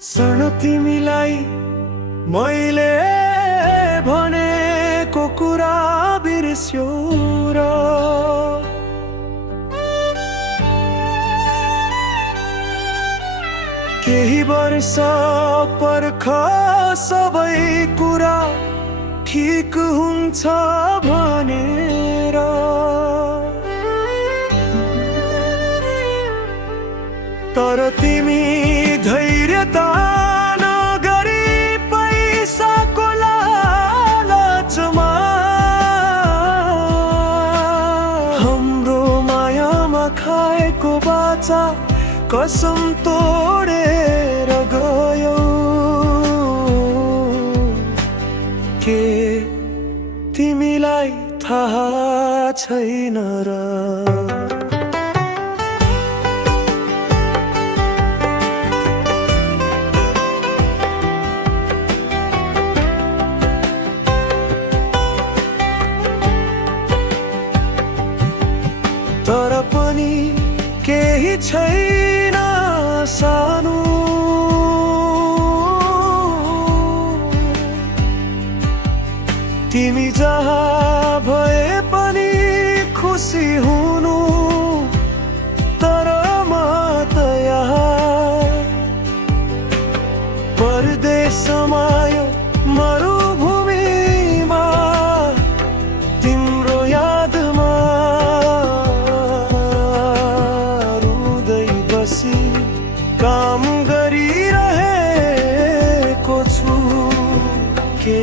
सन तिमीलाई मैले भनेको कुरा बिर्स्यौ र केही वर्ष पर्ख सबै कुरा ठिक हुन्छ भनेर तर तिमी धैर्यता नगरी पैसाको लालचमा हाम्रो मायामा खाएको बाचा कसम तोडेर गयो। के तिमीलाई थाहा छैन र तर पनि केही छैन सानो तिमी जहाँ भए पनि खुसी हुनु तर म त यहाँ परदेशमा यो मरुभूमिमा तिम्रो यादमा काम गरिरहेको छु। के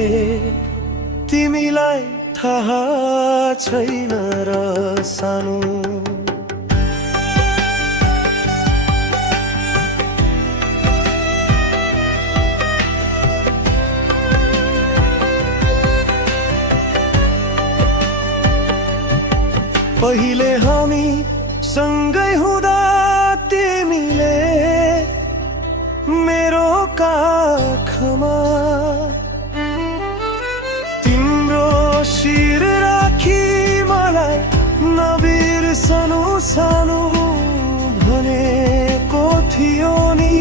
तिमीलाई थाहा छैन र सानो पहिले हामी सँगै हुँदा तिमीले मेरो काखमा तिम्रो शिर राखी मलाई नबिर्सनु सानो भनेको थियो नि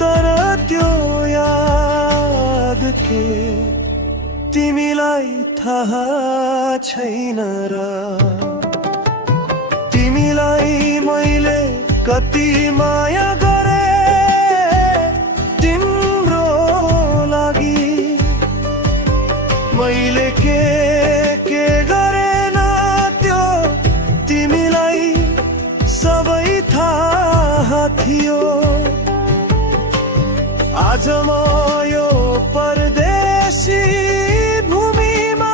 तर त्यो याद के तिमीलाई थाहा छैन र तिमीलाई मैले कति माया गरे तिम्रो लागि मैले के गरेन त्यो तिमीलाई सबै थाहा थियो। आज म यो परदेशी भूमिमा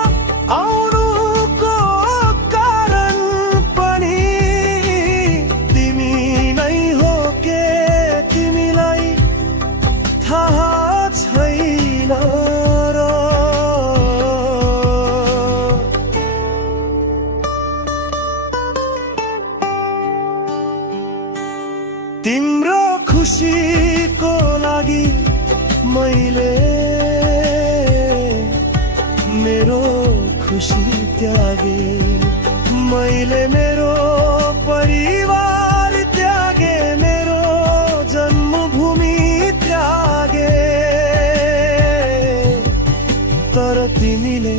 आउनुको कारण पनि तिमी नै हो। के तिमीलाई थाहा छैन र तिम्रो खुसीको लागि मैले मेरो खुसी त्यागे मैले मेरो परिवार त्यागे मेरो जन्मभूमि त्यागे तर तिमीले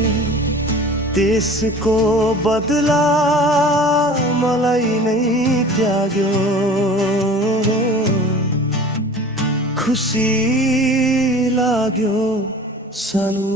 त्यसको बदला मलाई नै त्याग्यो। खुसी लाग्यो सानो।